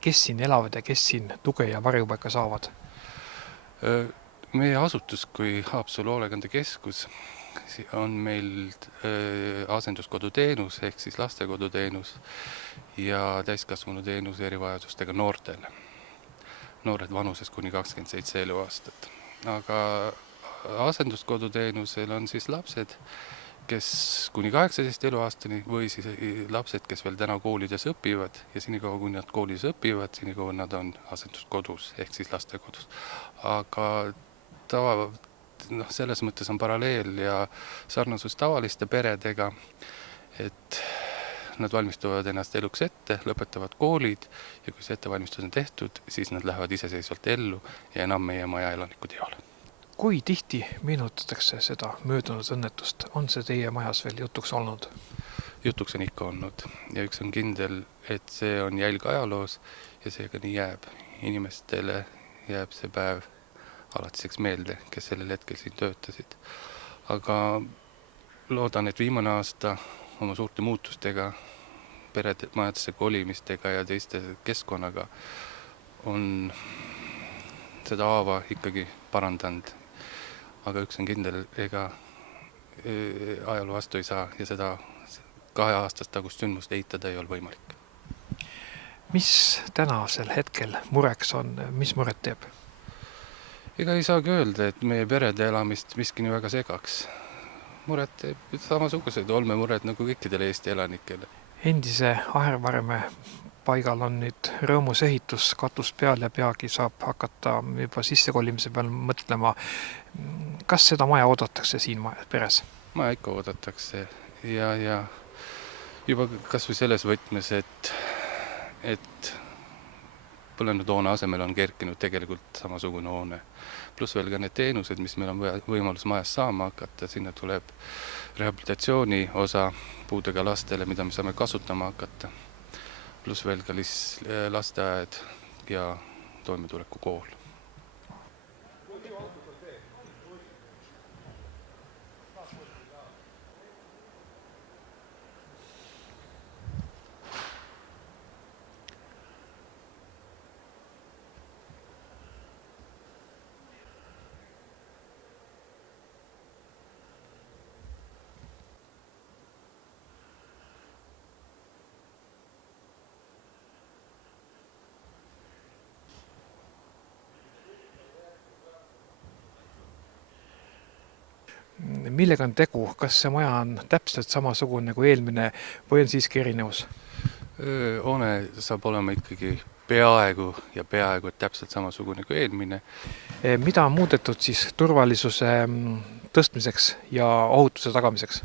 kes siin elavad ja kes siin tuge ja varjupaika saavad? Meie asutus kui Haapsalu hoolekandekeskus on meil asenduskoduteenus ehk siis lastekoduteenus ja täiskasvanuteenus erivajadustega noortele. Noored vanuses kuni 27 eluaastat. Aga asenduskoduteenusel on siis lapsed, kes kuni 18 eluaastani või siis lapsed, kes veel täna koolides õpivad ja senikaua, kui nad koolis õpivad, senikaua nad on asenduskodus ehk siis lastekodus. Aga selles mõttes on paralleel ja sarnasus tavaliste peredega, et nad valmistuvad ennast eluks ette, lõpetavad koolid ja kui see ettevalmistus on tehtud, siis nad lähevad iseseisvalt ellu ja enam meie maja elanikud ei ole. Kui tihti meenutatakse seda möödunud õnnetust? On see teie majas veel jutuks olnud? Jutuks on ikka olnud ja üks on kindel, et see on jälg ajaloos ja seega nii jääb. Inimestele jääb see päev alatiseks meelde, kes sellel hetkel siin töötasid. Aga loodan, et viimane aasta oma suurte muutustega, majadesse kolimistega ja teiste keskkonnaga on seda haava ikkagi parandanud. Aga üks on kindel, ega ajaloo vastu ei saa ja seda 2 aastast tagust sündmust eitada ei ole võimalik. Mis tänasel hetkel mureks on? Mis muret teeb? Ega ei saagi öelda, et meie perede elamist miski nii väga segaks. Muret teeb samasugused olmemured nagu kõikidele Eesti elanikele. Endise Ahervarme paigal on nüüd rõõmus ehitus katus peal ja peagi saab hakata juba sissekolimise peal mõtlema. Kas seda maja oodatakse siin peres? Maja ikka oodatakse ja juba kas või selles võtmes, et põlenud hoone asemel on kerkinud tegelikult samasugune hoone. Pluss veel ka need teenused, mis meil on võimalus majas saama hakata, sinna tuleb rehabilitatsiooni osa puudega lastele, mida me saame kasutama hakata. Pluss veel ka lasteaed ja toimetuleku kool. Millega on tegu? Kas see maja on täpselt samasugune kui eelmine või on siiski erinevus? Hoone saab olema ikkagi peaaegu et täpselt samasugune kui eelmine. Mida on muudetud siis turvalisuse tõstmiseks ja ohutuse tagamiseks?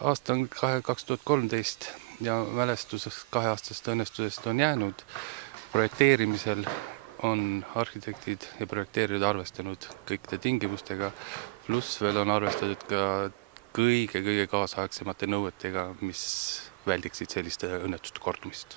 Aasta on 2013 ja mälestuseks 2-aastast õnnestusest on jäänud. Projekteerimisel on arhitektid ja projekteerijad arvestanud kõikide tingimustega, pluss veel on arvestatud ka kõige kaasaegsemate nõuetega, mis väldiksid selliste õnnetuste kordumist.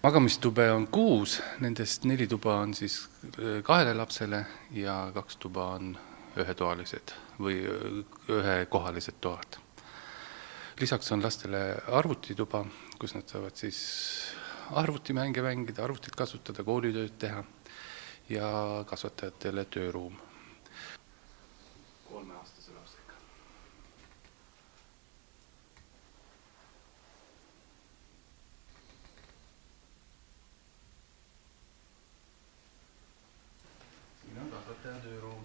Magamistube on 6, nendest 4 tuba on siis 2 lapsele ja 2 tuba on ühetoalised või ühekohalised toad. Lisaks on lastele arvutituba, kus nad saavad siis arvutimänge mängida, arvutit kasutada, koolitööd teha ja kasvatajatele tööruum. 3-aastase lapsega. Siin on kasvataja tööruum.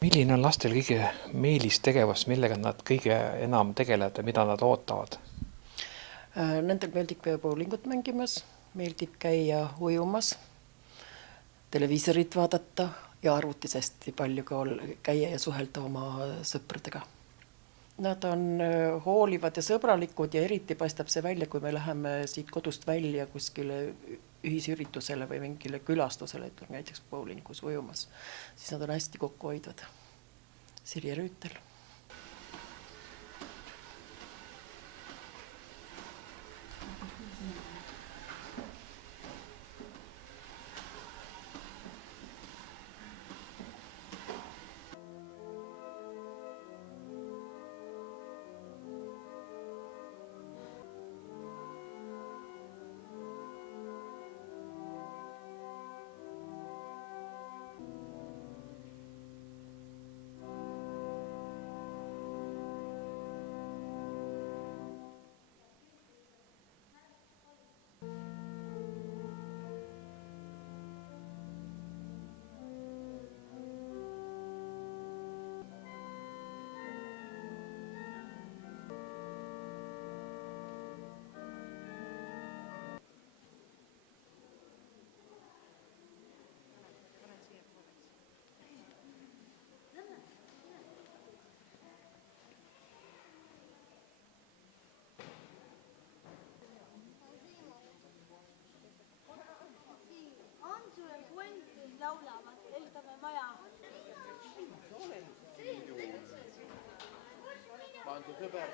Milline on lastel kõige meelistegevus, millega nad kõige enam tegelevad ja mida nad ootavad? Nendel meeldib bowlingut mängimas, meeldib käia ujumas, televiisorit vaadata ja arvutis hästi palju käia ja suhelda oma sõpradega. Nad on hoolivad ja sõbralikud ja eriti paistab see välja, kui me läheme siit kodust välja kuskile ühisüritusele või mingile külastusele, ütleme näiteks bowlingus ujumas, siis nad on hästi kokku hoidvad. Sirje Rüütel. Laulavad, ehitame maja. Ma olen sõber.